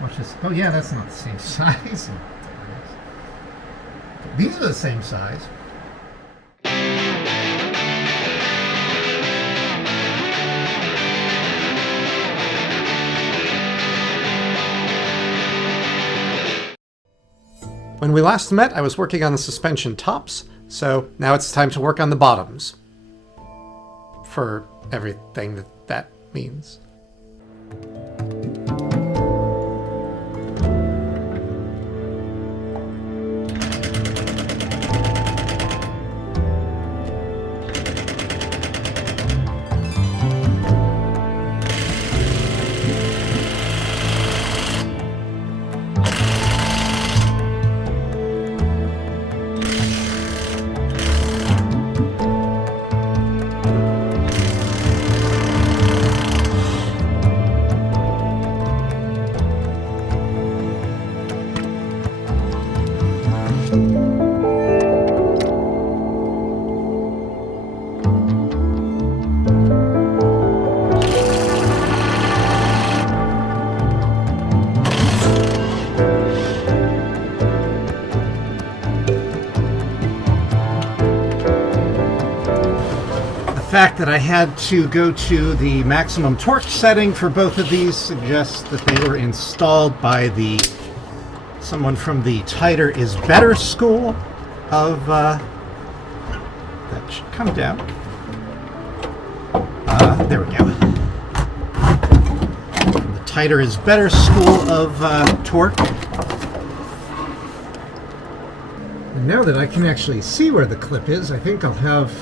Watch this. Oh yeah, that's not the same size. These are the same size. When we last met, I was working on the suspension tops, so now it's time to work on the bottoms. For everything that means. The fact that I had to go to the maximum torque setting for both of these suggests that they were installed by someone from the Tighter is Better school of that should come down. There we go. The Tighter is Better school of torque. And now that I can actually see where the clip is, I think I'll have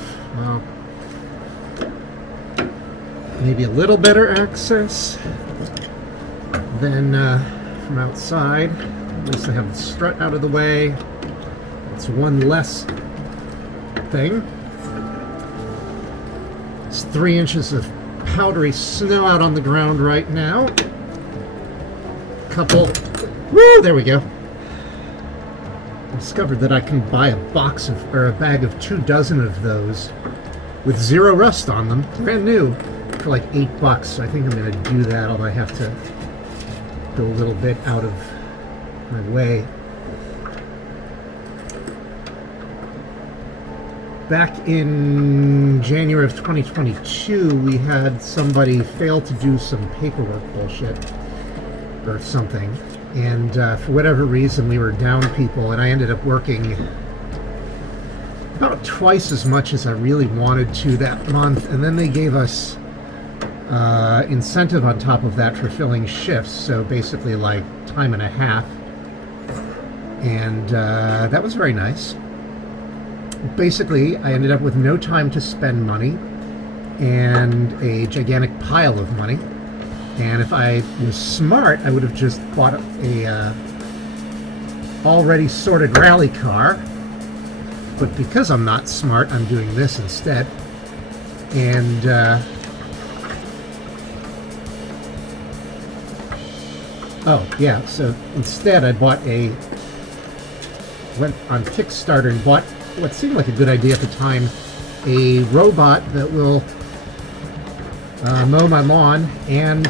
maybe a little better access than from outside. At least I have the strut out of the way. It's one less thing. It's 3 inches of powdery snow out on the ground right now. Woo, there we go. I discovered that I can buy a bag of 2 dozen of those with 0 rust on them, brand new, for like $8. I think I'm going to do that, although I have to go a little bit out of my way. Back in January of 2022, we had somebody fail to do some paperwork bullshit or something, and for whatever reason we were down people, and I ended up working about twice as much as I really wanted to that month, and then they gave us incentive on top of that for filling shifts, so basically like time and a half, and that was very nice. Basically, I ended up with no time to spend money and a gigantic pile of money, and if I was smart, I would have just bought a already sorted rally car, but because I'm not smart, I'm doing this instead, and oh, yeah, so instead I went on Kickstarter and bought what seemed like a good idea at the time, a robot that will mow my lawn and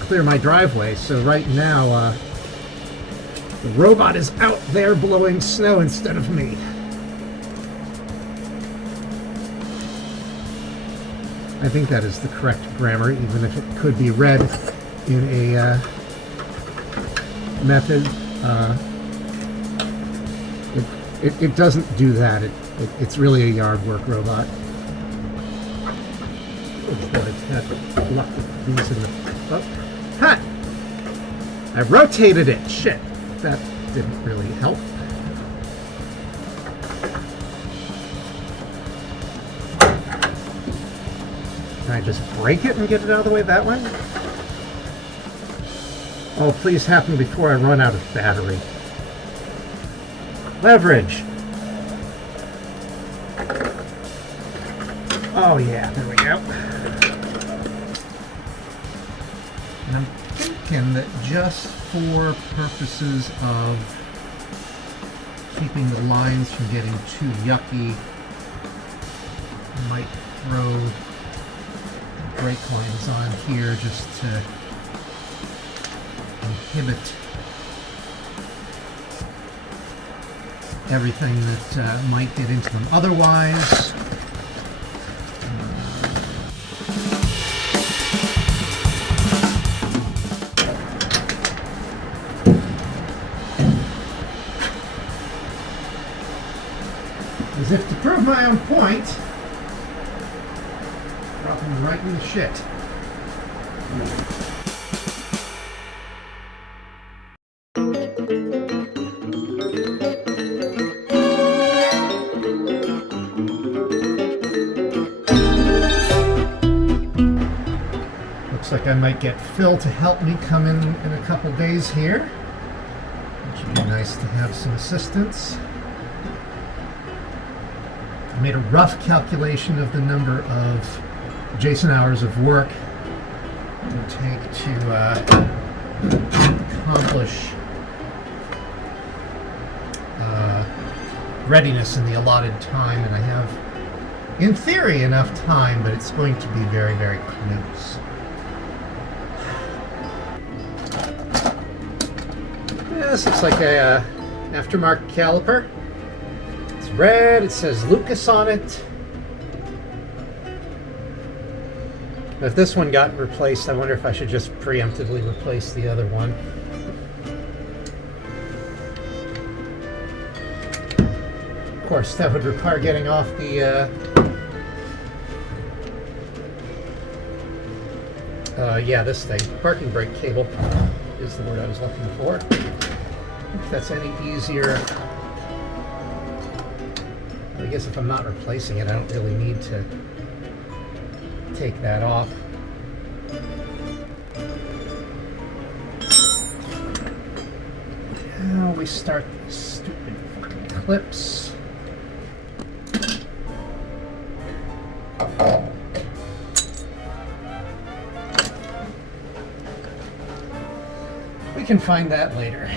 clear my driveway. So right now, the robot is out there blowing snow instead of me. I think that is the correct grammar, even if it could be read in a method. It doesn't do that. It's really a yard work robot. Had luck with these in the... Oh, ha! I rotated it! Shit! That didn't really help. Can I just break it and get it out of the way that way? Oh, please happen before I run out of battery. Leverage. Oh yeah, there we go. And I'm thinking that just for purposes of keeping the lines from getting too yucky, I might throw brake lines on here just to inhibit everything that might get into them otherwise. As if to prove my own point, drop them right in the shit. Looks like I might get Phil to help me come in a couple days here, which would be nice to have some assistance. I made a rough calculation of the number of adjacent hours of work it would take to accomplish readiness in the allotted time, and I have, in theory, enough time, but it's going to be very, very close. Yeah, this looks like a aftermarket caliper. It's red, it says Lucas on it. If this one got replaced, I wonder if I should just preemptively replace the other one. Of course, that would require getting off the this thing. Parking brake cable is the word I was looking for. If that's any easier. I guess if I'm not replacing it, I don't really need to take that off. Now we start these stupid fucking clips. We can find that later.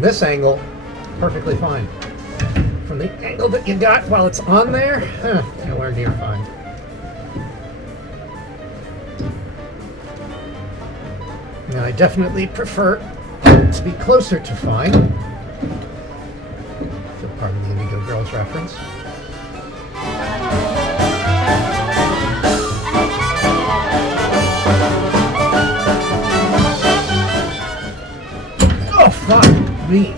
This angle, perfectly fine. From the angle that you got while it's on there, nowhere near fine. Now I definitely prefer to be closer to fine. So pardon the Indigo Girls reference. Oh fuck me.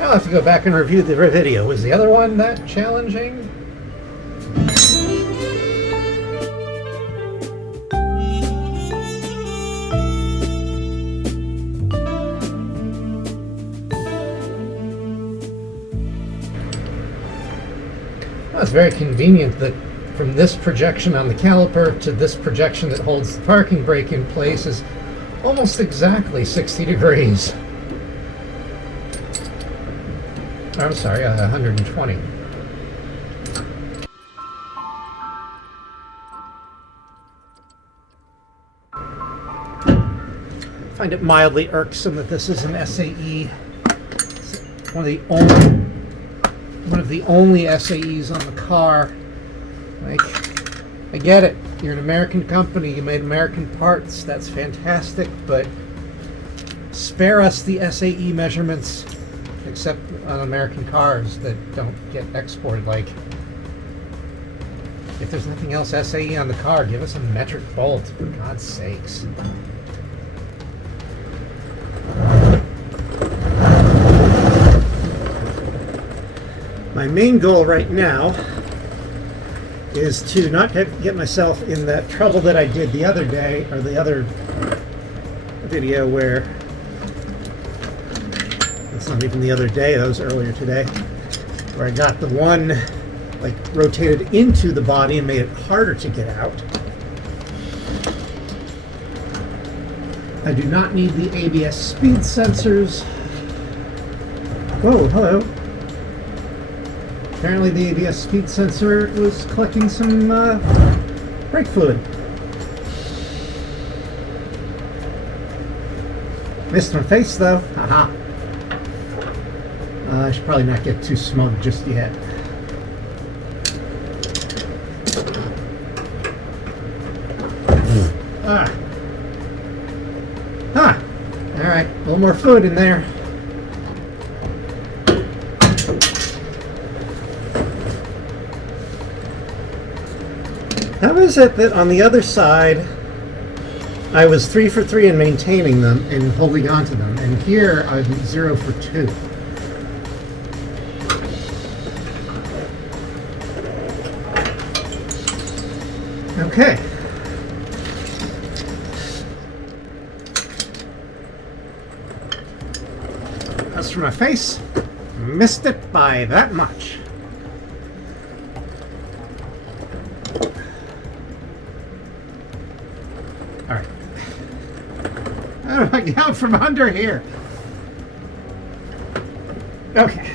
I'll have to go back and review the video. Was the other one that challenging? Well, it's very convenient that from this projection on the caliper to this projection that holds the parking brake in place is almost exactly 60 degrees. I'm sorry, 120. I find it mildly irksome that this is an SAE. It's one of the only SAEs on the car. Like, I get it. You're an American company. You made American parts. That's fantastic. But spare us the SAE measurements, except on American cars that don't get exported. Like, If there's nothing else SAE on the car, give us a metric bolt, for God's sakes. My main goal right now is to not get myself in that trouble that I did the other day, or the other video where, it's not even the other day, that was earlier today, where I got the one like rotated into the body and made it harder to get out. I do not need the ABS speed sensors. Oh, hello. Apparently the ABS speed sensor was collecting some brake fluid. Missed my face though. Haha. I should probably not get too smug just yet. Alright, a little more fluid in there. How is it that on the other side I was 3 for 3 in maintaining them and holding on to them, and here I'm 0 for 2? Okay. As for my face, missed it by that much. Alright. How do I get out from under here? Okay.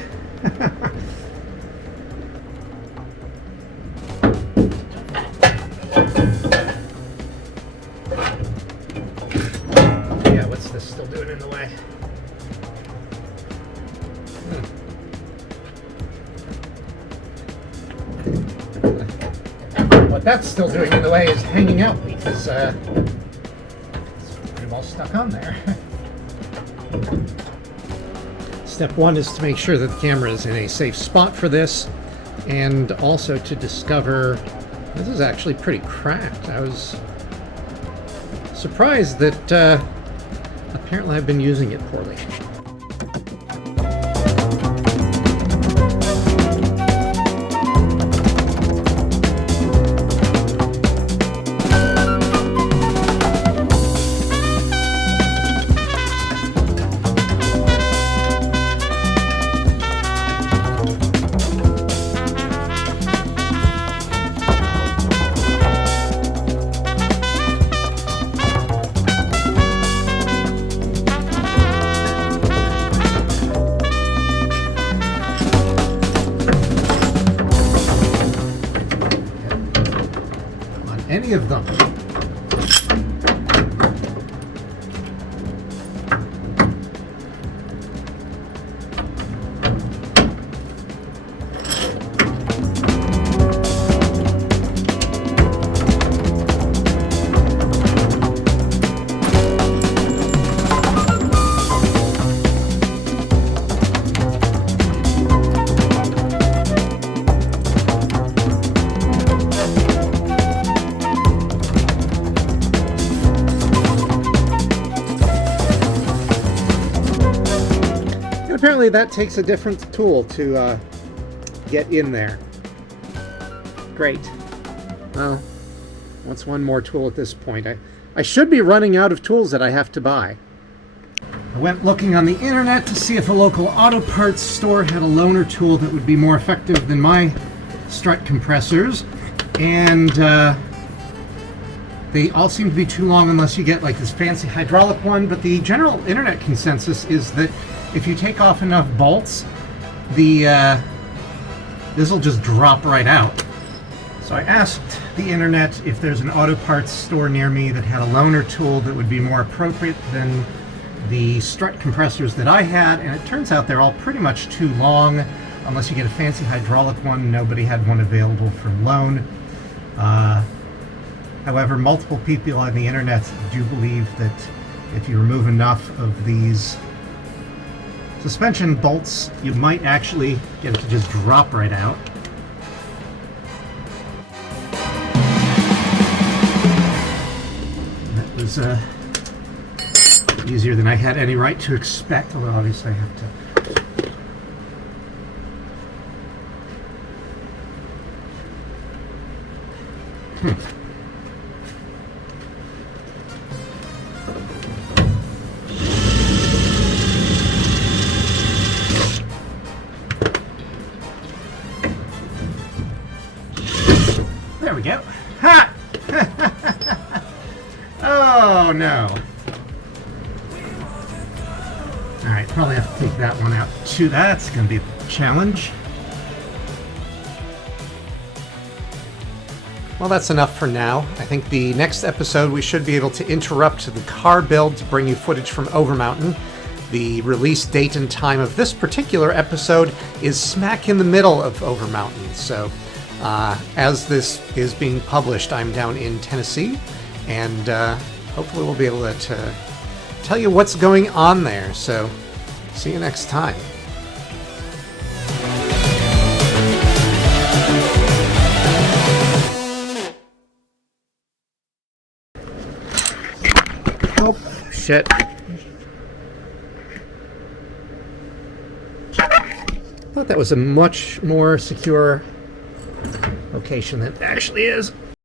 Yeah, what's this still doing in the way? What that's still doing in the way is hanging out because it's pretty well stuck on there. Step one is to make sure that the camera is in a safe spot for this, and also to discover this is actually pretty cracked. I was surprised that apparently I've been using it poorly. Any of them. Apparently that takes a different tool to get in there. Great. Well, what's one more tool at this point? I should be running out of tools that I have to buy. I went looking on the internet to see if a local auto parts store had a loaner tool that would be more effective than my strut compressors, and they all seem to be too long unless you get like this fancy hydraulic one. But the general internet consensus is that if you take off enough bolts, this will just drop right out. So I asked the internet if there's an auto parts store near me that had a loaner tool that would be more appropriate than the strut compressors that I had, and it turns out they're all pretty much too long. Unless you get a fancy hydraulic one, nobody had one available for loan. However, multiple people on the internet do believe that if you remove enough of these suspension bolts, you might actually get it to just drop right out. was easier than I had any right to expect, although obviously I have to. There we go. Ha! Oh no. Alright, probably have to take that one out too. That's going to be a challenge. Well, that's enough for now. I think the next episode we should be able to interrupt the car build to bring you footage from Overmountain. The release date and time of this particular episode is smack in the middle of Overmountain. So, as this is being published, I'm down in Tennessee, and hopefully we'll be able to tell you what's going on there. So, see you next time. Oh, shit. Thought that was a much more secure location than it actually is.